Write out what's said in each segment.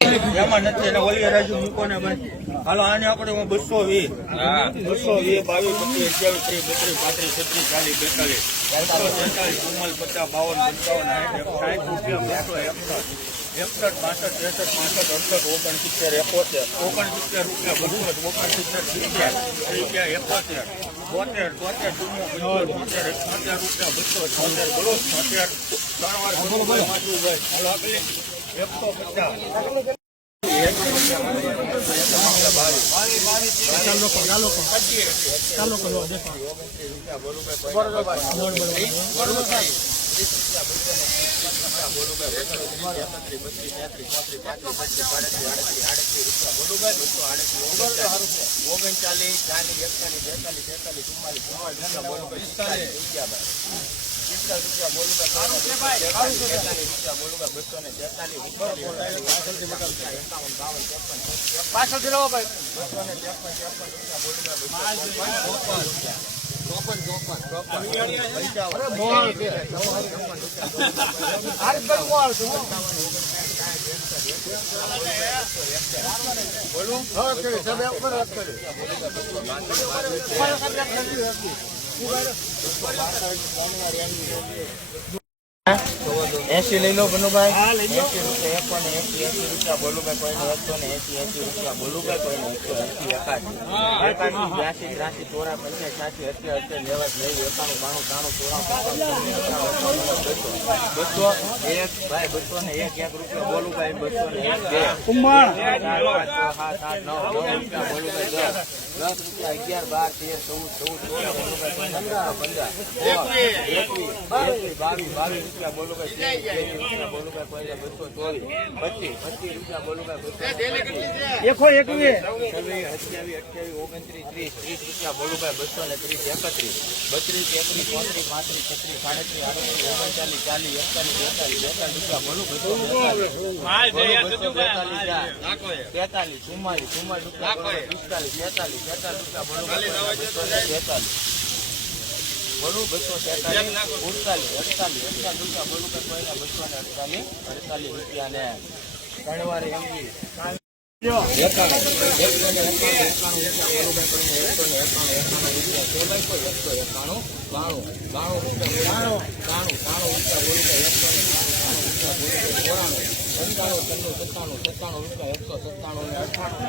એમાં નથી એને ઓલી રાજુ મૂકો ને ભાઈ હાલો આને આપણે બસો વીસ. બસો વીસ બાવીસ પચીસ અઠ્યાવીસ ત્રીસ બત્રીસ પાંત્રીસ છત્રીસ ચાલીસ બેતાલીસ તેતાલીસ ચુમ્માલીસ પચાસ બાવન પંચાવન સાઠ સાઠ રૂપિયા બેસો એકસઠ. એકસઠ બાસઠ ત્રેસઠ પાસઠ અડસઠ ઓગણસિત્તેર એકોતેર. ઓગણસિત્તેર રૂપિયા બસો ઓગણસિત્તેર સિત્તેર રૂપિયા એકોતેર બોતેર તોતેર ચુમ્મો પંચોતેર બોતેર રૂપિયા બસો છોતેર બોલો છોતેર ત્રણ વાર ભાઈ. ઓગણચાલીસ ચાલીસ એકતાલીસ બેતાલીસ તેતાલીસ ચુમ્માલીસ ચુમ્માલીસ બોલો પિસ્તાલીસ રૂપિયા બોલું રૂપિયા બોલું પાછળથી લાવો ભાઈ. બસો ને ત્રેપન ત્રેપન રૂપિયા બોલું ચોપન ચોપન ચોપન એસી લઈ લો બનુભાઈ એસી રૂપિયા એક ને એસી એસી રૂપિયા બોલુભાઈ કોઈને એકસો ને એસી એસી રૂપિયા બોલુભાઈ કોઈને એકસો એસી એકાસી એકાસી બ્યાસી ત્રાસી ચોરા પંચાસ છ્યાસી અત્યાર અત્યાર લેવા લઈ એકાણું બાણું ત્રાણું ચોરા બસો એક ભાઈ બસો ને એક એક રૂપિયા બોલુભાઈ બસો ને એક બે પાંચ, છ, સાત આઠ નવ બોલુભાઈ દસ દસ અગિયાર બાર તેર ચૌદ ચૌદ પંદર પંદર બાવીસ બાવીસ રૂપિયા બોલુભાઈ બોલુભાઈ બસો ચોવીસ પચીસ પચીસ રૂપિયા બોલુભાઈ બસો એકો અઠ્યાવીસ અઠ્યાવીસ ઓગણત્રીસ ત્રીસ ત્રીસ રૂપિયા બોલુભાઈ બસો ને ત્રીસ એકત્રીસ. બત્રીસ એકત્રીસ. ચોત્રીસ પાંત્રીસ છત્રીસ સાડત્રીસ આડત્રીસ ઓગણચાલીસ ચાલીસ એકતાલીસ બેતાલીસ બેતાલીસ રૂપિયા બોલુભાઈ બસો તેતાલીસ ચુમ્માલીસ ચુમ્માલીસ રૂપિયા પિસ્તાલીસ તેતાલીસ બોલું બસો તેતાલીસ ઉડતાલીસ અડતાલીસ અડતાલીસ રૂપિયા બોલું બસો ને અડતાલીસ અડતાલીસ રૂપિયા ને ત્રણ એમજી એકાણું બાણું બાણું રૂપિયા બાણું બાણું રૂપિયા બોલું એકસો ત્રણું સત્તાણું સત્તાણું રૂપિયા એકસો સત્તાણું ને અઠાણું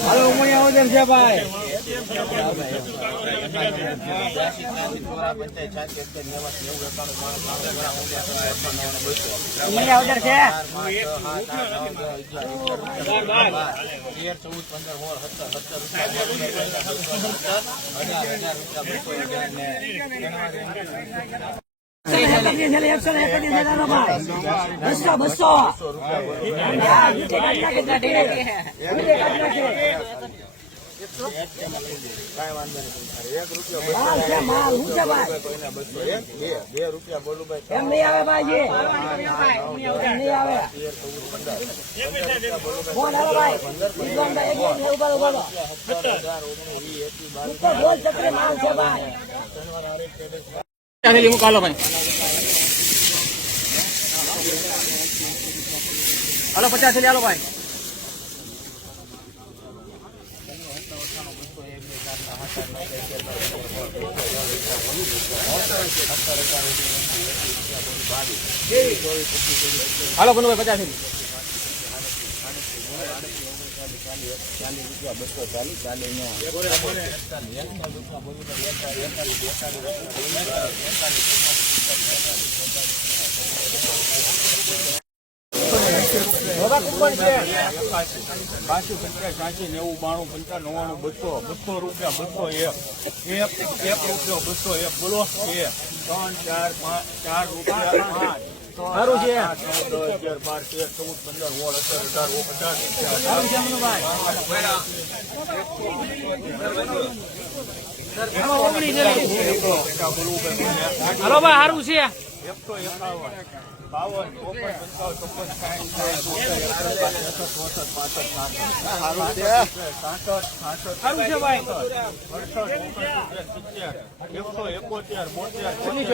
હાલો હું ઓજર છે ભાઈ ઉમૈયા ઓજર છે તેર ચૌદ પંદર સોળ સત્તર સત્તર રૂપિયા એકસો ને એકત્રીસ હજાર ભાઈ બસો બસો યાર, નીચે છે ભાઈ આવે ફોન હાલો ભાઈ મિનિટ ઊભા રહો, ઊભા રહો. ઉત્તર ગોલ ચક્રી માલ છે ભાઈ હાલો પચાસથી હાલો ભાઈ હાલો બનુભાઈ પચાસ. બસો ચાલીસ ચાલીસ નો બાસી પંચાસ સાંસી નેવું બાણું પંચાવન નવ્વાણું બસો બસો રૂપિયા બસો એક એક એક રૂપિયો બસો એક બોલો એક ત્રણ ચાર પાંચ ચાર રૂપિયા પાંચ સારું છે અગિયાર બાર તેર ચૌદ પંદર સોળ અઢાર અઢાર ઓગણ હાલો ભાઈ સારું છે. એકસો એકાવન. બાવન ચોપન પંચાવન ચોપન સાઠ સાઠ ચોસઠ પાસઠ સાસઠ એકસો એકોતેર બોતેર ત્રણ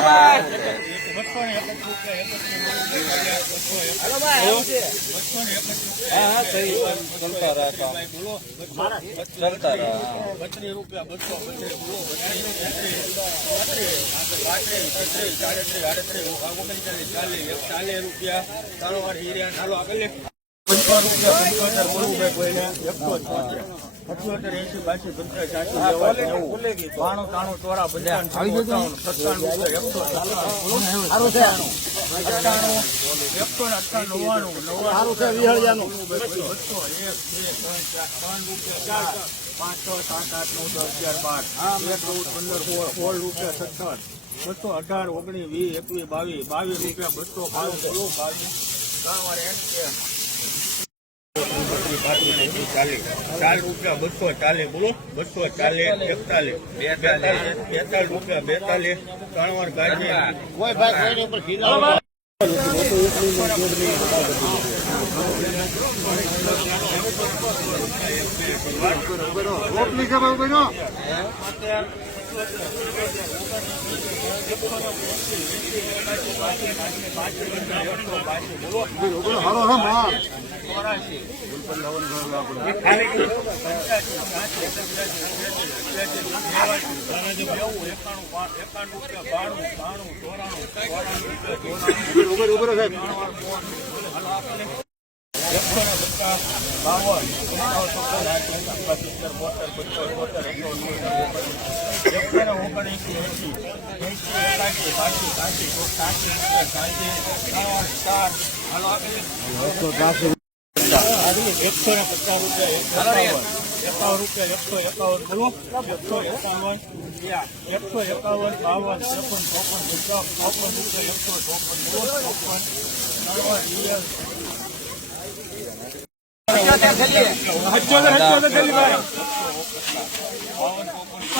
વાર હાલો રૂપિયા રૂપિયા રૂપિયા રૂપિયા ત્રણ વાર હીર્યા હાલો આગળ રૂપિયા પંચોતેર બોલવું ભાઈ કોઈને એકસો છોતેર એસી બાસી પંચાસ સાસી નેવું નેવું બાણું ત્રાણું ચોરા પંચાવન સત્તાણું એકસો એકસો ને અઠ્ઠાણું નવ્વાણું નવ્વાણું બસો એક બે ત્રણ ચાર ત્રણ રૂપિયા ચાર પાંચ છ સાત આઠ નવ દસ અગિયાર બાર તેર ચૌદ પંદર સોળ સોળ રૂપિયા સત્તર બસો અઢાર ઓગણીસ વીસ એકવીસ બાવીસ બાવીસ રૂપિયા બસો બાવીસ બાવીસ ત્રણ વાર એમ છે ચાર રૂપિયા બસો ચાલીસ બોલો બસો ચાલીસ એકતાલીસ બેતાલીસ બેતાલીસ રૂપિયા બેતાલીસ ત્રણ વાર ગાડી બાવન એકસો ઓગણએંસી એંસી એંસી એકાસી બાસી સાસી સાસી ત્રણ સાત હાલો આગળ એકસો ને પચાસ રૂપિયા એકાવન. રૂપિયા, એકસો એકાવન બોલો. એકસો એકાવન એકસો એકાવન, બાવન, ત્રેપન, ચોપન, પચાસ, ચોપન રૂપિયા, એકસો ચોપન બોલો, ચોપન નવ્વાણું રિયલ એકત્રી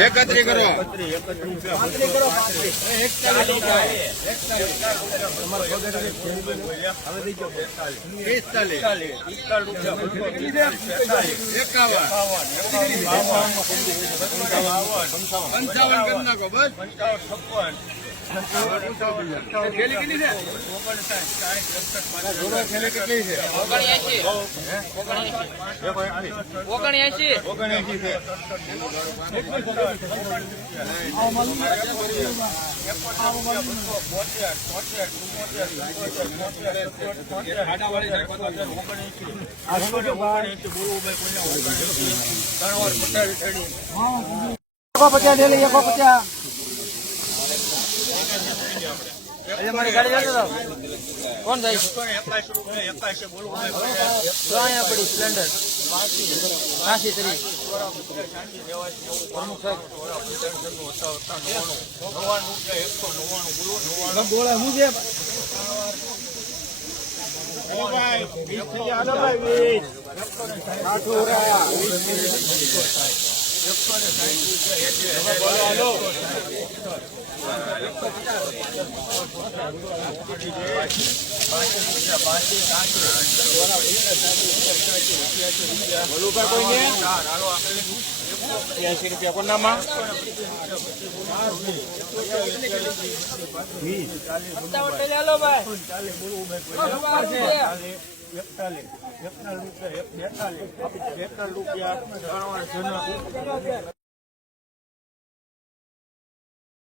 એકત્રી એકત્રી પંચાવન કરી નાખો બસ. પંચાવન છપ્પન ઓગણએસી ઓગણએંસી છે કોણ મારી ગાડી રૂપિયા એકાશી બોલવું તો અહીંયા પડી સ્પ્લેન્ડર. પાંચી તરી. સાઠ રૂપિયા. એસી બોલો હાલો એસી રૂપિયા કોનામાં એકતાલીસ એકતાલીસ રૂપિયા એકતાલીસ રૂપિયા